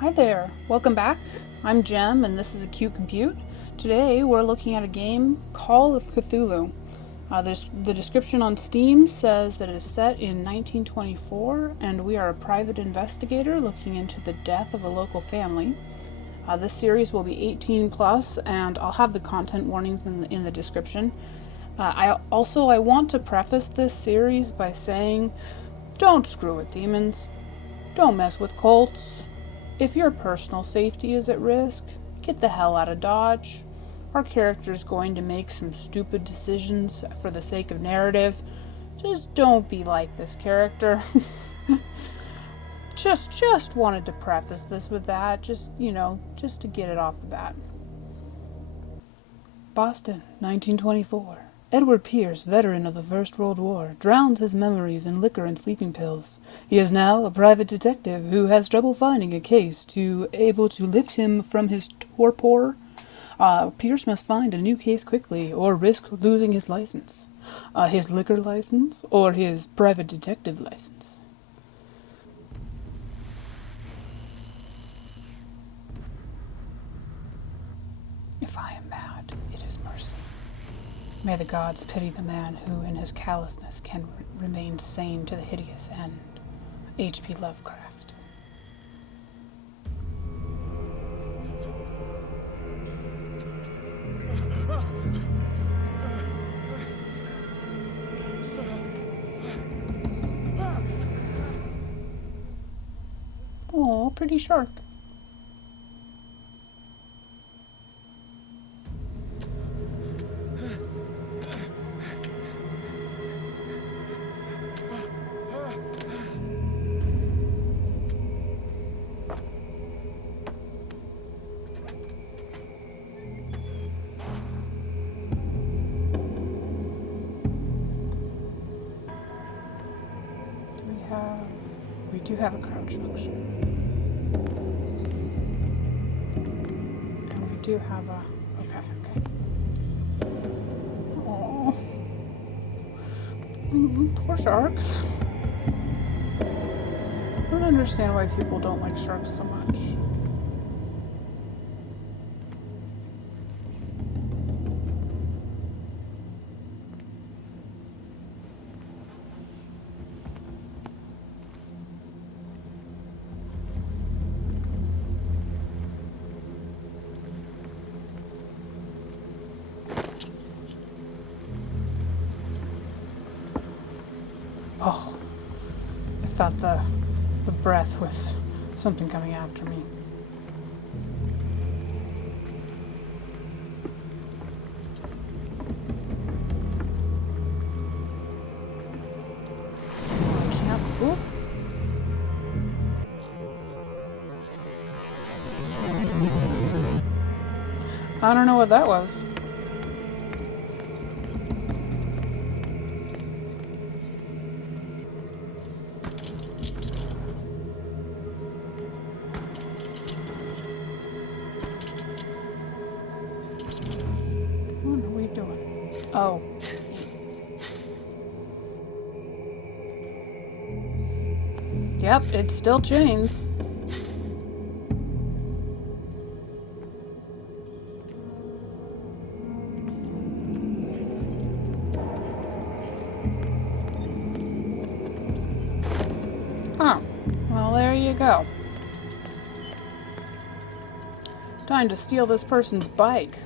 Hi there, welcome back. I'm Jem and this is Acute Compute. Today we're looking at a game, Call of Cthulhu. The description on Steam says that it is set in 1924 and we are a private investigator looking into the death of a local family. This series will be 18 plus and I'll have the content warnings in the description. I want to preface this series by saying, don't screw with demons, don't mess with cults. If your personal safety is at risk, get the hell out of Dodge. Our character's going to make some stupid decisions for the sake of narrative. Just don't be like this character. just wanted to preface this with that, just to get it off the bat. Boston, 1924. Edward Pierce, veteran of the First World War, drowns his memories in liquor and sleeping pills. He is now a private detective who has trouble finding a case able to lift him from his torpor. Pierce must find a new case quickly or risk losing his license. His liquor license or his private detective license. If I am mad, it is mercy. May the gods pity the man who, in his callousness, can remain sane to the hideous end. H.P. Lovecraft. Oh, pretty shark. We do have a crouch function. And we do have a... Okay. Aww. Poor sharks. I don't understand why people don't like sharks so much. Oh, I thought the breath was something coming after me. I can't. Ooh. I don't know what that was. What are we doing? Oh. Yep, it still chains. Oh, well, there you go. Time to steal this person's bike.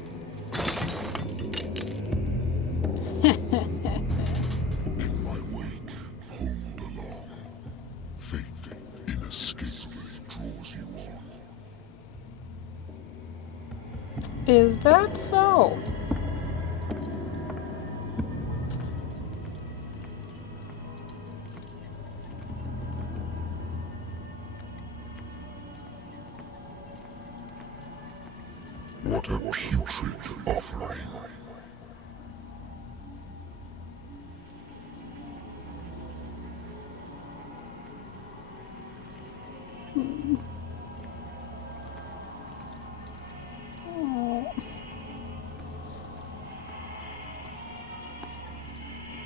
In my wake, hold along. Fate inescapably draws you on. Is that so? What a putrid offering. Oh.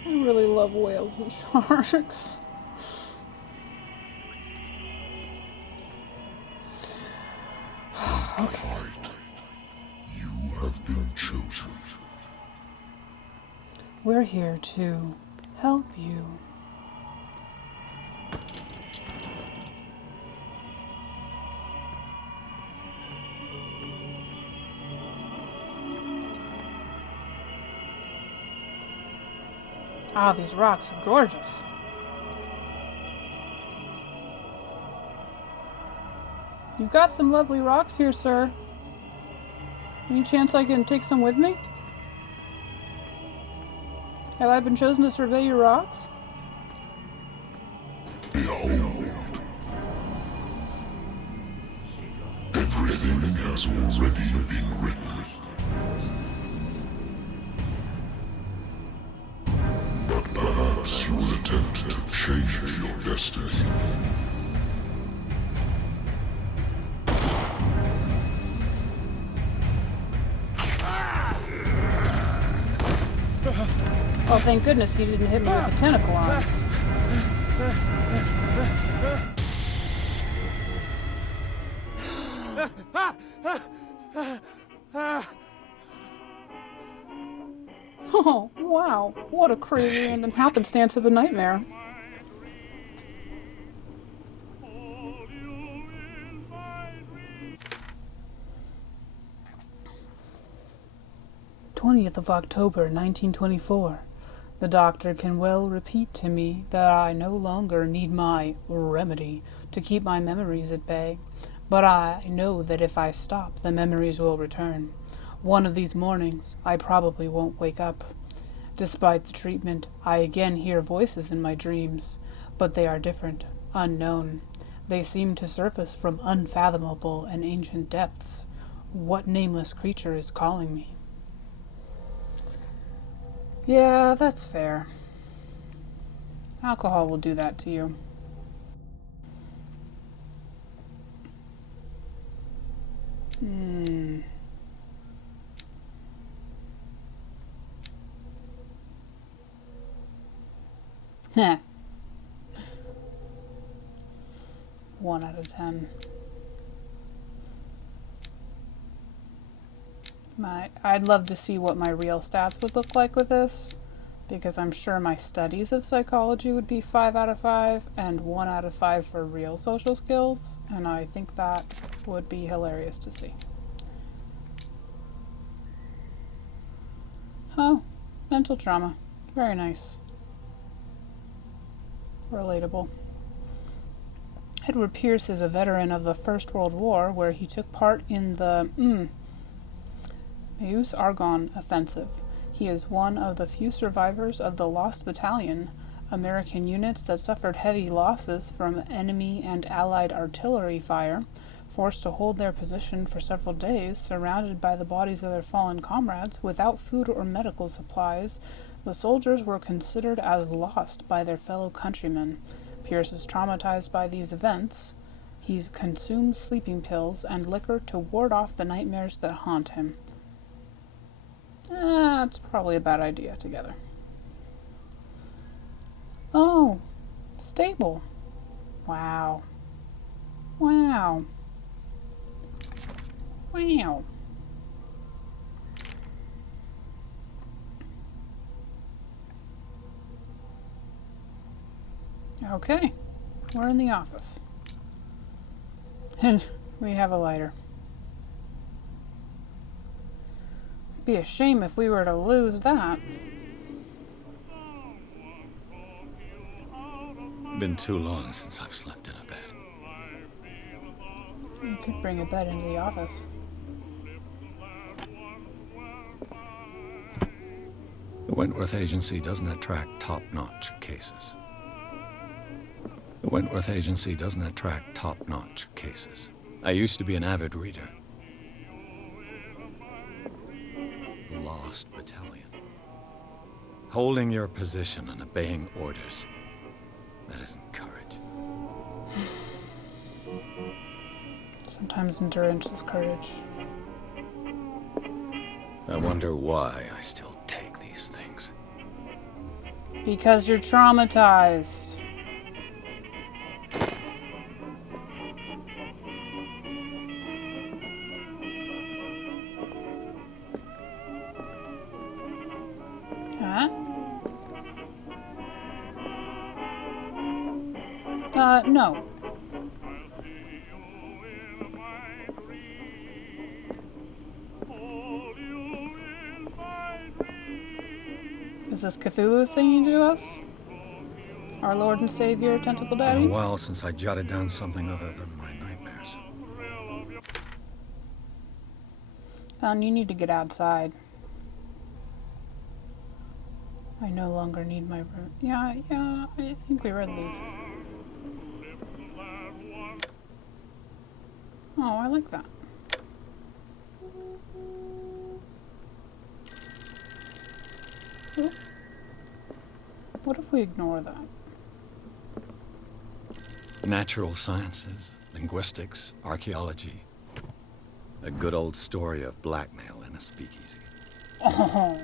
I really love whales and sharks. Okay. Fight. You have been chosen. We're here to help you. Ah, these rocks are gorgeous. You've got some lovely rocks here, sir. Any chance I can take some with me? Have I been chosen to survey your rocks? Behold. Everything has already been written. But perhaps you will attempt to change your destiny. Oh, thank goodness he didn't hit me with a tentacle arm. Oh, wow. What a crazy random happenstance of a nightmare. October 20th, 1924. The doctor can well repeat to me that I no longer need my remedy to keep my memories at bay, but I know that if I stop, the memories will return. One of these mornings, I probably won't wake up. Despite the treatment, I again hear voices in my dreams, but they are different, unknown. They seem to surface from unfathomable and ancient depths. What nameless creature is calling me? Yeah, that's fair. Alcohol will do that to you. Heh. 1 out of 10. I'd love to see what my real stats would look like with this, because I'm sure my studies of psychology would be 5 out of 5 and 1 out of 5 for real social skills, and I think that would be hilarious to see. Oh, mental trauma. Very nice. Relatable. Edward Pierce is a veteran of the First World War, where he took part in the Meuse-Argonne offensive. He is one of the few survivors of the Lost Battalion, American units that suffered heavy losses from enemy and Allied artillery fire. Forced to hold their position for several days, surrounded by the bodies of their fallen comrades, without food or medical supplies, the soldiers were considered as lost by their fellow countrymen. Pierce is traumatized by these events. He consumes sleeping pills and liquor to ward off the nightmares that haunt him. It's probably a bad idea together. Oh, stable. Wow. Wow. Wow. Okay, we're in the office. And we have a lighter. Be a shame if we were to lose that. Been too long since I've slept in a bed. You could bring a bed into the office. The Wentworth Agency doesn't attract top-notch cases. The Wentworth Agency doesn't attract top-notch cases. I used to be an avid reader. Lost Battalion. Holding your position and obeying orders. That isn't courage. Sometimes endurance is courage. I wonder why I still take these things. Because you're traumatized. No. Is this Cthulhu singing to us? Our Lord and Savior, Tentacle Daddy? Been a while since I jotted down something other than my nightmares. Don, you need to get outside. I no longer need my room. Yeah, I think we read these. Oh, I like that. Oop. What if we ignore that? Natural sciences, linguistics, archaeology. A good old story of blackmail in a speakeasy. Oh.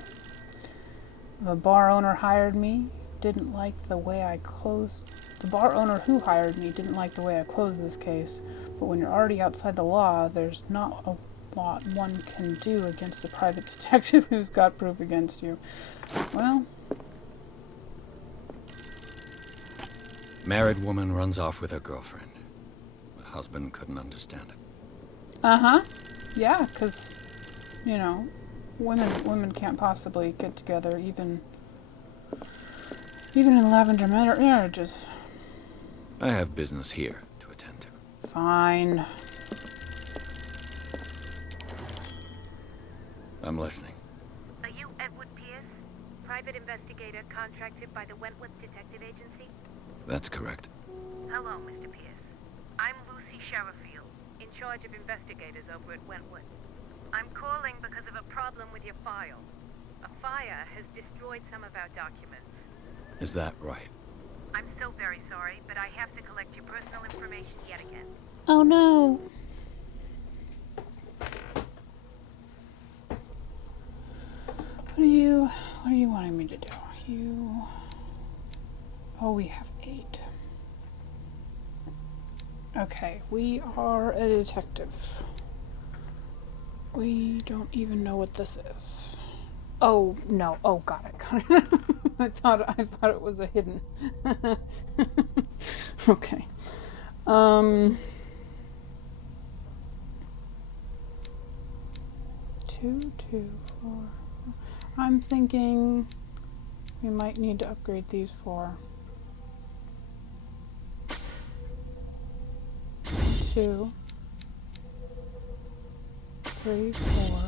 The bar owner hired me, didn't like the way I closed... The bar owner who hired me didn't like the way I closed this case, but when you're already outside the law, there's not a lot one can do against a private detective who's got proof against you. Well... Married woman runs off with her girlfriend. The husband couldn't understand it. Uh-huh. Yeah, because, you know, women can't possibly get together, even in lavender marriages. I have business here to attend to. Fine. I'm listening. Are you Edward Pierce, private investigator contracted by the Wentworth Detective Agency? That's correct. Hello, Mr. Pierce. I'm Lucy Sherifield, in charge of investigators over at Wentworth. I'm calling because of a problem with your file. A fire has destroyed some of our documents. Is that right? I'm so very sorry, but I have to collect your personal information yet again. Oh no. What are you wanting me to do? Oh, we have 8. Okay, we are a detective. We don't even know what this is. Oh, no. Oh, got it. I thought it was a hidden. Okay. 2, 2, 4. I'm thinking we might need to upgrade these 4. 2, 3, 4.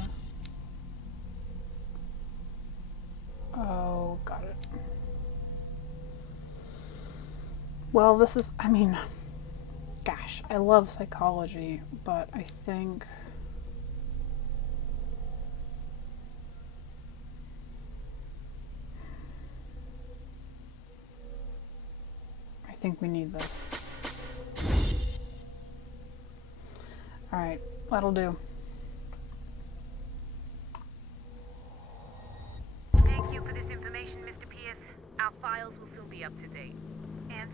Oh, got it. Well, this is, I mean, gosh, I love psychology, but I think we need this. Alright, that'll do. Thank you for this information, Mr. Pierce. Our files will soon be up to date. And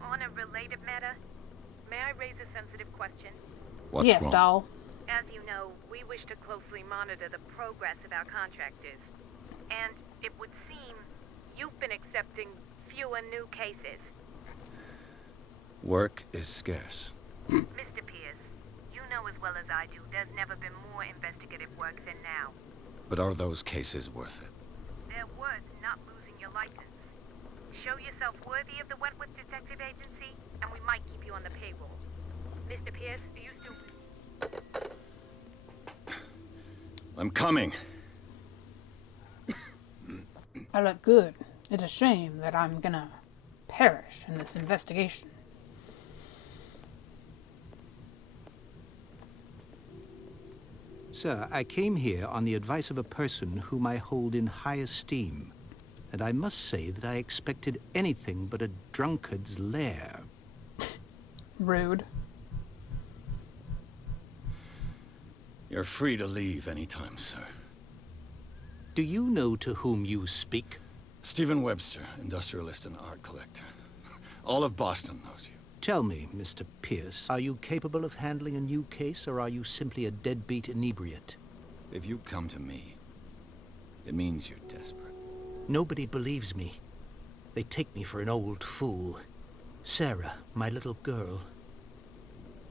on a related matter, may I raise a sensitive question? What's yes, wrong? doll. As you know, we wish to closely monitor the progress of our contractors. And it would seem you've been accepting fewer new cases. Work is scarce. Mr. Pierce, you know as well as I do, there's never been more investigative work than now. But are those cases worth it? They're worth not losing your license. Show yourself worthy of the Wentworth Detective Agency, and we might keep you on the payroll. Mr. Pierce, are you still... I'm coming. I look good. It's a shame that I'm gonna perish in this investigation. Sir, I came here on the advice of a person whom I hold in high esteem, and I must say that I expected anything but a drunkard's lair. Rude. You're free to leave anytime, sir. Do you know to whom you speak? Stephen Webster, industrialist and art collector. All of Boston knows you. Tell me, Mr. Pierce, are you capable of handling a new case, or are you simply a deadbeat inebriate? If you come to me, it means you're desperate. Nobody believes me. They take me for an old fool. Sarah, my little girl.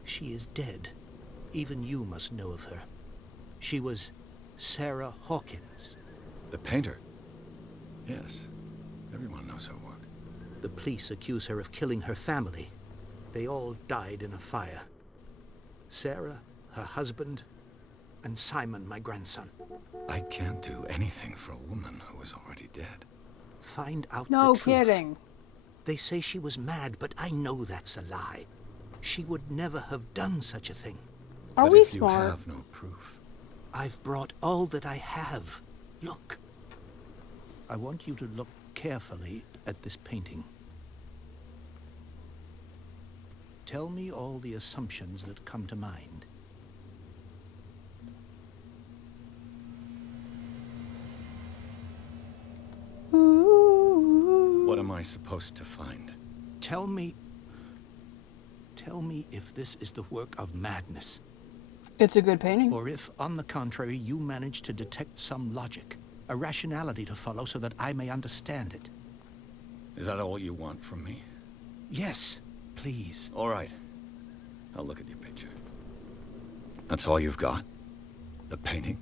She is dead. Even you must know of her. She was Sarah Hawkins. The painter? Yes. Everyone knows her work. The police accuse her of killing her family. They all died in a fire. Sarah, her husband, and Simon, my grandson. I can't do anything for a woman who is already dead. Find out No the truth. kidding. They say she was mad, but I know that's a lie. She would never have done such a thing. Are But we if you smart? have no proof, I've brought all that I have. Look. I want you to look carefully at this painting. Tell me all the assumptions that come to mind. what am I supposed to find? Tell me if this is the work of madness, It's a good painting. or if, on the contrary, you manage to detect some logic, a rationality to follow so that I may understand it. Is that all you want from me? Yes, please. All right. I'll look at your picture. That's all you've got? The painting?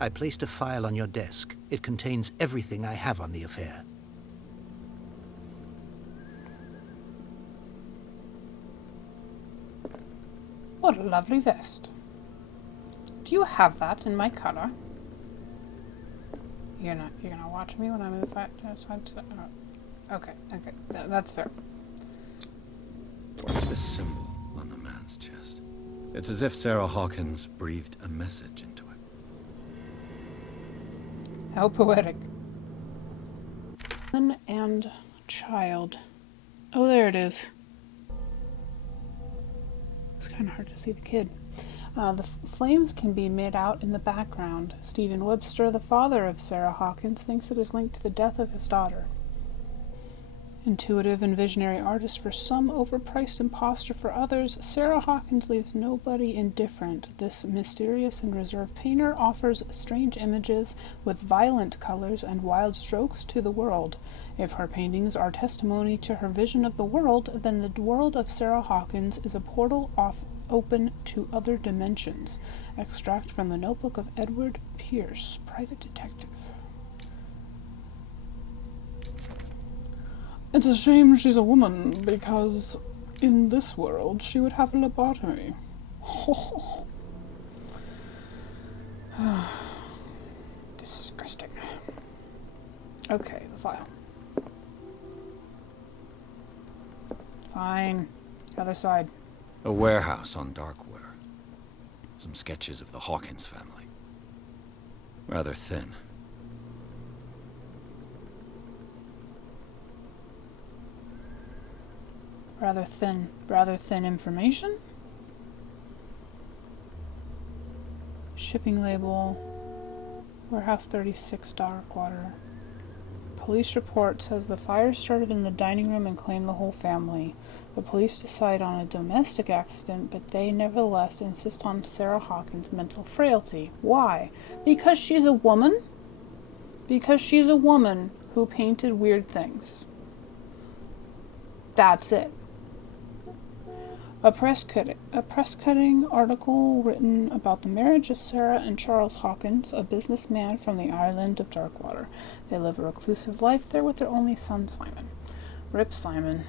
I placed a file on your desk. It contains everything I have on the affair. What a lovely vest. Do you have that in my color? You're gonna watch me when I move outside to okay, that's fair. What's this symbol on the man's chest? It's as if Sarah Hawkins breathed a message into it. How poetic. Woman and child. Oh, there it is. It's kind of hard to see the kid. The flames can be made out in the background. Stephen Webster, the father of Sarah Hawkins, thinks it is linked to the death of his daughter. Intuitive and visionary artist for some, overpriced imposter for others, Sarah Hawkins leaves nobody indifferent. This mysterious and reserved painter offers strange images with violent colors and wild strokes to the world. If her paintings are testimony to her vision of the world, then the world of Sarah Hawkins is a portal open to other dimensions. Extract from the notebook of Edward Pierce, private detective. It's a shame she's a woman, because in this world she would have a lobotomy. Disgusting. Okay, the file. Fine. Other side. A warehouse on Darkwater. Some sketches of the Hawkins family. Rather thin. Rather thin information. Shipping label. Warehouse 36, Darkwater. Police report says the fire started in the dining room and claimed the whole family. The police decide on a domestic accident, but they nevertheless insist on Sarah Hawkins' mental frailty. Why? Because she's a woman? Because she's a woman who painted weird things. That's it. A press cutting article written about the marriage of Sarah and Charles Hawkins, a businessman from the island of Darkwater. They live a reclusive life there with their only son, Simon. Rip Simon.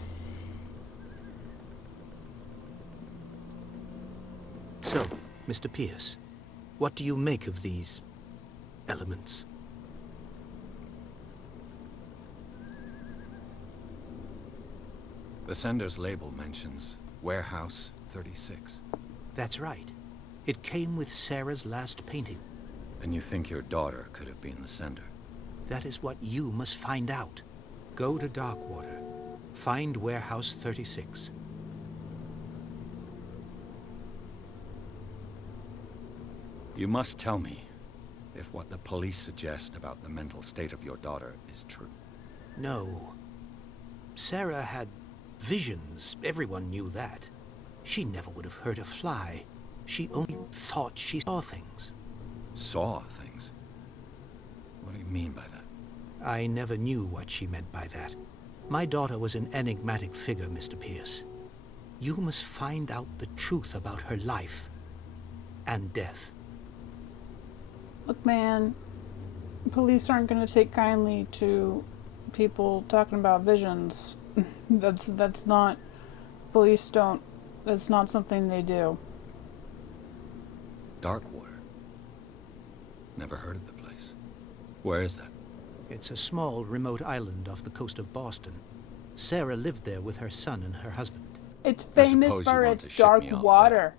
So, Mr. Pierce, what do you make of these elements? The sender's label mentions Warehouse 36. That's right. It came with Sarah's last painting. And you think your daughter could have been the sender? That is what you must find out. Go to Darkwater. Find Warehouse 36. You must tell me if what the police suggest about the mental state of your daughter is true. No. Sarah had visions. Everyone knew that. She never would have hurt a fly. She only thought she saw things. Saw things? What do you mean by that? I never knew what she meant by that. My daughter was an enigmatic figure, Mr. Pierce. You must find out the truth about her life and death. Look, man, police aren't going to take kindly to people talking about visions. That's not... Police don't... That's not something they do. Darkwater. Never heard of the place. Where is that? It's a small, remote island off the coast of Boston. Sarah lived there with her son and her husband. It's famous suppose you for want its to ship dark me off water.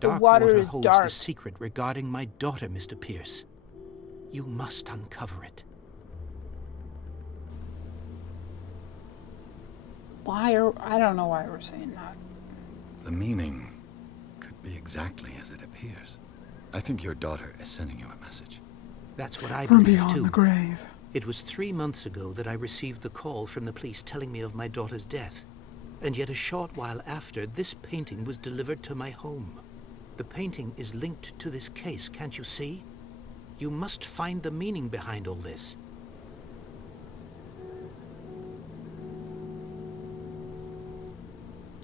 The water is holds dark. the secret regarding my daughter, Mr. Pierce. You must uncover it. I don't know why we're saying that. The meaning could be exactly as it appears. I think your daughter is sending you a message. That's what I From believe, beyond too. the grave. It was 3 months ago that I received the call from the police telling me of my daughter's death. And yet a short while after, this painting was delivered to my home. The painting is linked to this case, can't you see? You must find the meaning behind all this.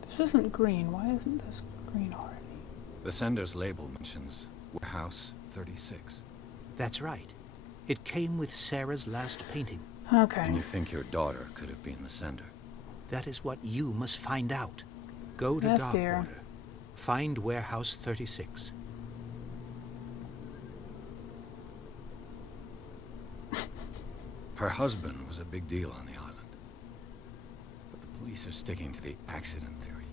This isn't green. Why isn't this green already? The sender's label mentions Warehouse 36. That's right. It came with Sarah's last painting. Okay. And you think your daughter could have been the sender? That is what you must find out. Go to Yes, dear. Darkwater. Find Warehouse 36. Her husband was a big deal on the island. But the police are sticking to the accident theory.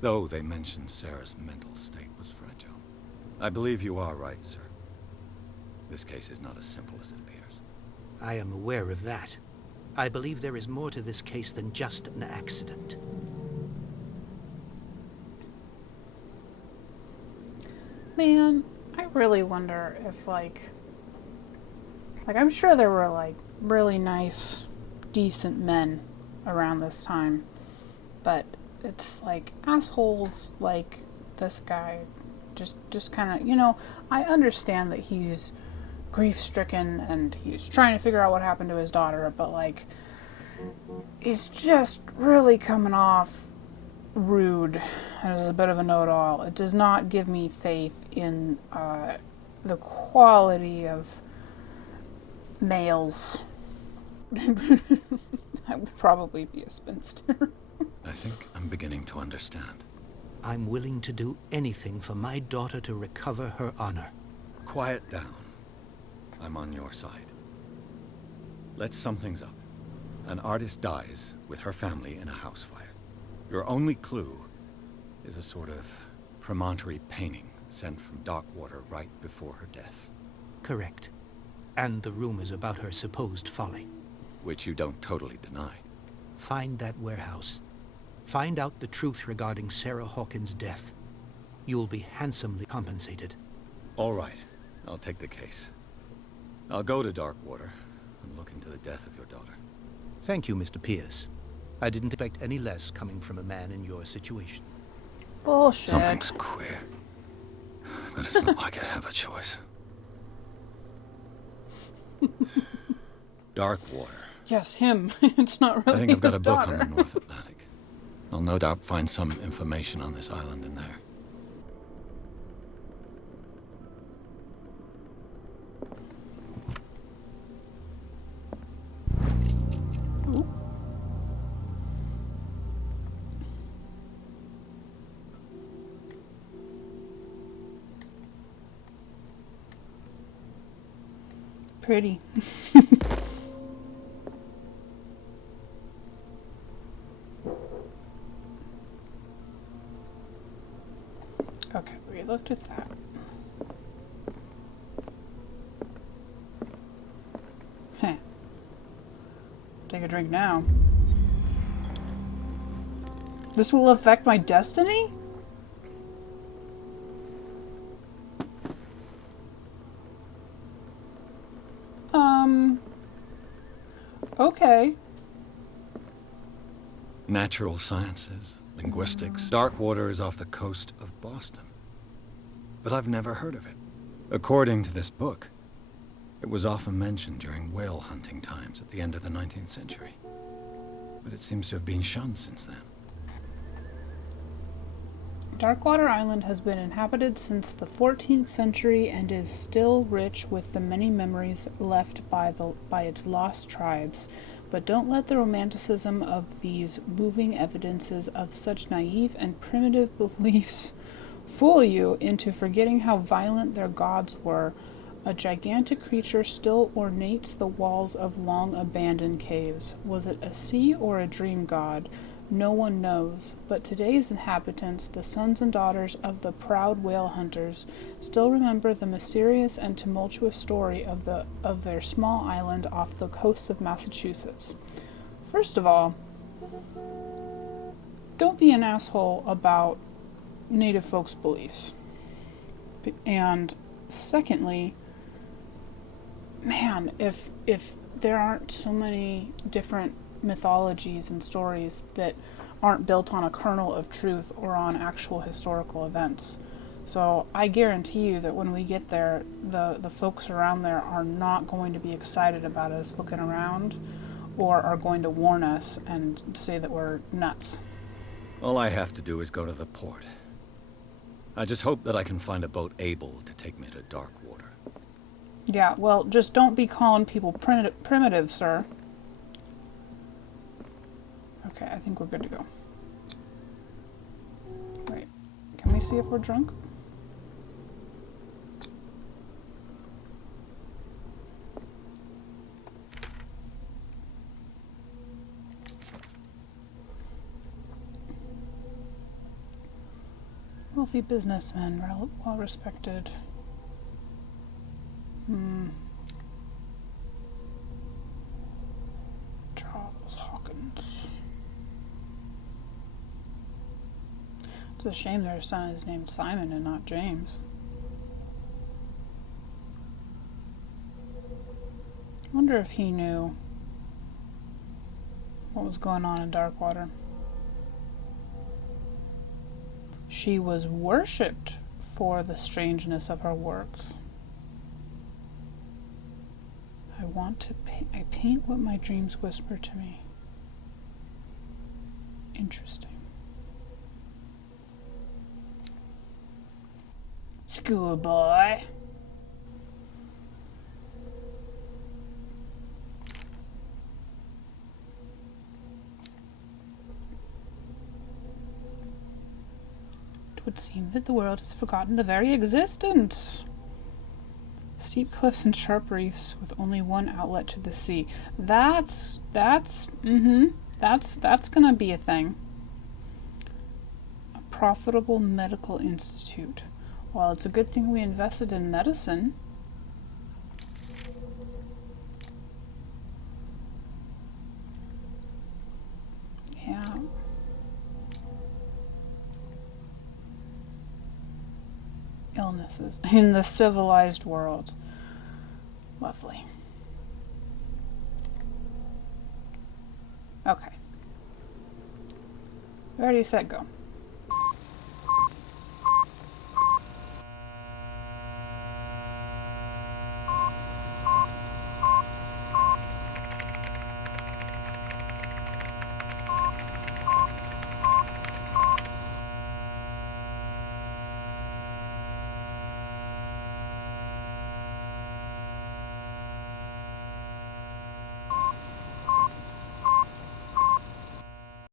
Though they mentioned Sarah's mental state was fragile. I believe you are right, sir. This case is not as simple as it appears. I am aware of that. I believe there is more to this case than just an accident. Man, I really wonder if, like, I'm sure there were, like, really nice, decent men around this time. But it's, like, assholes like this guy just kind of, you know, I understand that he's grief-stricken and he's trying to figure out what happened to his daughter, but, like, he's just really coming off rude and is a bit of a know-it-all. It does not give me faith in the quality of males. I would probably be a spinster. I think I'm beginning to understand. I'm willing to do anything for my daughter to recover her honor. Quiet down. I'm on your side. Let's sum things up. An artist dies with her family in a house fire. Your only clue is a sort of promontory painting sent from Darkwater right before her death. Correct. And the rumors about her supposed folly. Which you don't totally deny. Find that warehouse. Find out the truth regarding Sarah Hawkins' death. You'll be handsomely compensated. All right. I'll take the case. I'll go to Darkwater and look into the death of your daughter. Thank you, Mr. Pierce. I didn't expect any less coming from a man in your situation. Bullshit. Something's queer. But it's not like I have a choice. Darkwater. Yes, him. It's not really I think I've got his a book daughter. on the North Atlantic. I'll no doubt find some information on this island in there. Ooh. Pretty. Okay, we looked at that. Heh. Take a drink now. This will affect my destiny? Okay. Natural sciences, linguistics. Darkwater is off the coast of Boston. But I've never heard of it. According to this book, it was often mentioned during whale hunting times at the end of the 19th century. but it seems to have been shunned since then. Darkwater Island has been inhabited since the 14th century and is still rich with the many memories left by its lost tribes. But don't let the romanticism of these moving evidences of such naive and primitive beliefs fool you into forgetting how violent their gods were. A gigantic creature still ornates the walls of long-abandoned caves. Was it a sea or a dream god? No one knows, but today's inhabitants, the sons and daughters of the proud whale hunters, still remember the mysterious and tumultuous story of their small island off the coast of Massachusetts. First of all, don't be an asshole about Native folks' beliefs. And secondly, man, if there aren't so many different mythologies and stories that aren't built on a kernel of truth or on actual historical events. So I guarantee you that when we get there, the folks around there are not going to be excited about us looking around or are going to warn us and say that we're nuts. All I have to do is go to the port. I just hope that I can find a boat able to take me to Darkwater. Yeah, well, just don't be calling people primitive, sir. Okay, I think we're good to go. Wait, can we see if we're drunk? Wealthy businessman, well respected. Charles Hawkins. It's a shame their son is named Simon and not James. I wonder if he knew what was going on in Darkwater. She was worshipped for the strangeness of her work. I want to I paint what my dreams whisper to me. Interesting. Schoolboy. It would seem that the world has forgotten the very existence. Steep cliffs and sharp reefs with only one outlet to the sea. That's gonna be a thing. A profitable medical institute. Well, it's a good thing we invested in medicine. Yeah. Illnesses in the civilized world. Lovely. Okay. Ready, set, go.